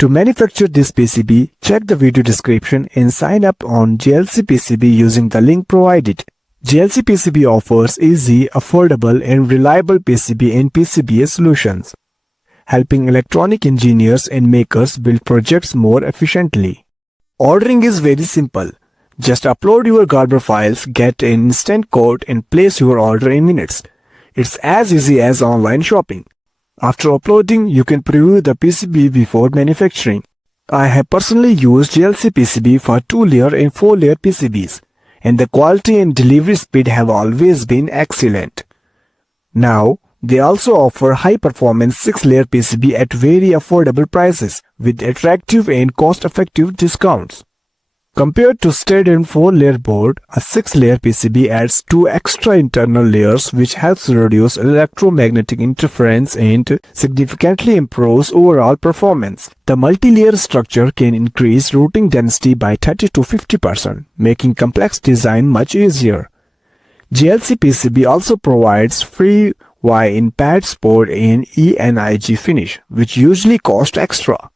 To manufacture this PCB, check the video description and sign up on JLCPCB using the link provided. JLCPCB offers easy, affordable and reliable PCB and PCBA solutions, helping electronic engineers and makers build projects more efficiently. Ordering is very simple. Just upload your Gerber files, get an instant code and place your order in minutes. It's as easy as online shopping. After uploading, you can preview the PCB before manufacturing. I have personally used JLC PCB for 2-layer and 4-layer PCBs, and the quality and delivery speed have always been excellent. Now, they also offer high-performance 6-layer PCB at very affordable prices with attractive and cost-effective discounts. Compared to standard 4-layer board, a 6-layer PCB adds 2 extra internal layers which helps reduce electromagnetic interference and significantly improves overall performance. The multi-layer structure can increase routing density by 30 to 50%, making complex design much easier. JLC PCB also provides free Y-in pad support and ENIG finish, which usually cost extra,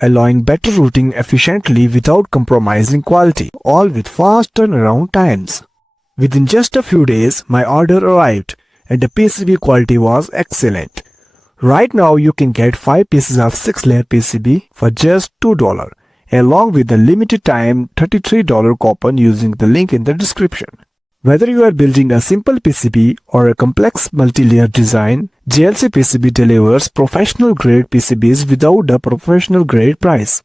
allowing better routing efficiently without compromising quality, all with fast turnaround times. Within just a few days, my order arrived and the PCB quality was excellent. Right now, you can get 5 pieces of 6-layer PCB for just $2, along with the limited time $33 coupon using the link in the description. Whether you are building a simple PCB or a complex multi-layer design, JLC PCB delivers professional-grade PCBs without the professional-grade price.